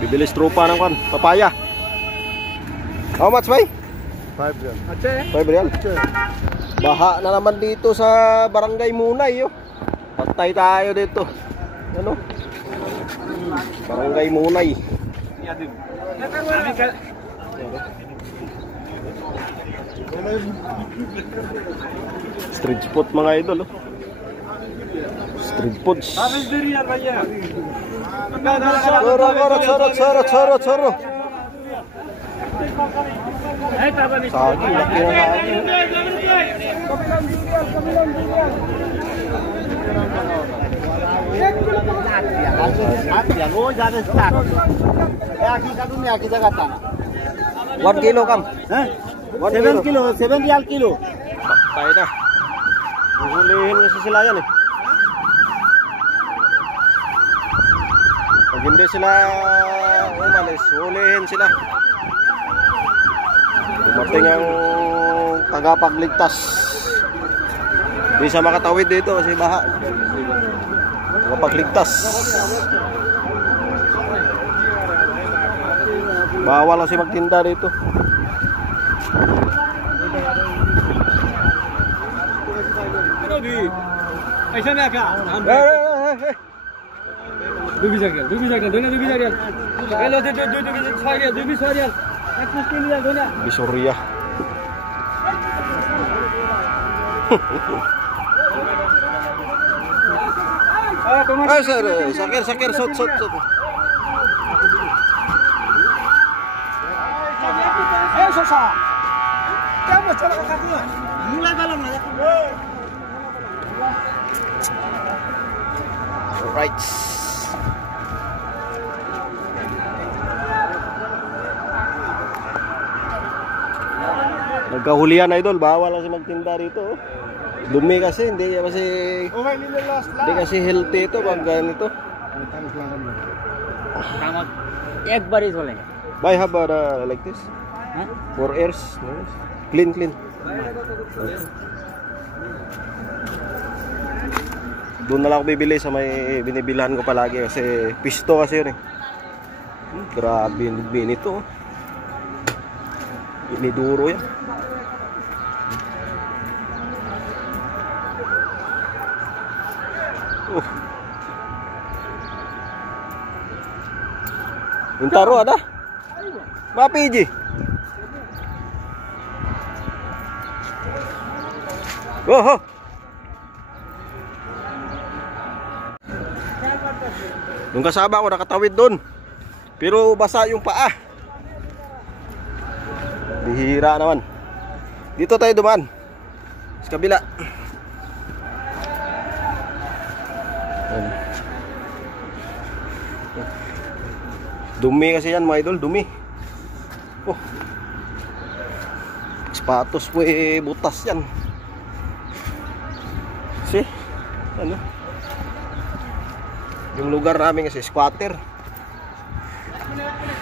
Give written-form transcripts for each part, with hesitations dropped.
Bibilis tropa ng kan, papaya. How much, bay? 5 real. 5 real. Baha na naman dito sa Barangay Munay, yo. Patay tayo dito. Ano? Barangay Munay. Street food mga idol, oh. Street foods. Choro. Sagi, laki na sagi. One kilo kam? 7 kilo, 7 real kilo. Patay na. Huhulihin kasi sila yan eh. Pag hindi sila umalis, hulihin sila. Dumating ang tagapagligtas. Hindi siya makatawid dito kasi baha. Tagapagligtas. Bawal kasi magtinda dito. ऐसा नहीं क्या दुबी जागेल दोना दुबी जागेल हेलो दे दो दुबी छागेल दुबी छागेल एक मुश्किल नहीं दोना Bisoria. Ah, sir, sakir sot. Eh, Sosa. Kamu coba kamu. Mulai dalam aja. Alright. Nagkahulihan idol, bawal kasi magtinda rito. Dumi kasi, hindi kasi healthy ito pag ganito. एक बार ही बोलेंगे Buy have like this? 4 airs. Clean. Doon na lang ako bibili sa may binibilhan ko palagi kasi pisto kasi yun eh. Grabe yung binito. Iniduro yan. Yung taro ada? Mapiji. Oh. Nung kasama ko nakatawid doon. Pero basa yung paa. Bihira naman. Dito tayo dumaan. Sa kabila. Dumi kasi yan mga idol, dumi. Oh. Sapatos po butas yan. See? Ano? Yung lugar namin kasi squatter.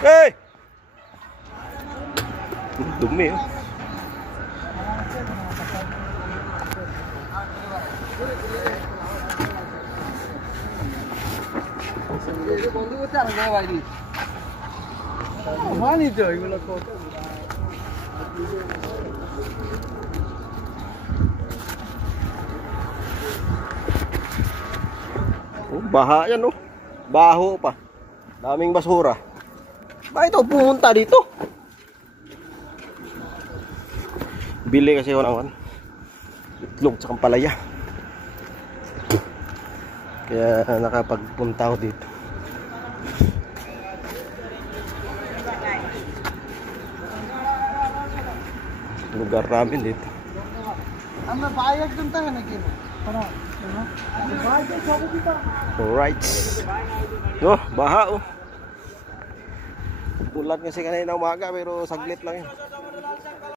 Hey! Dumi oh. Baha yan oh. Baho pa. Daming basura. Bakit ito pumunta dito? Bili kasi ako ng itlog sa kampalaya. Kaya nakapagpunta ako dito. Lugar namin dito. Alright. No, baha oh. Bulat kasi kanina umaga pero saglit lang yun.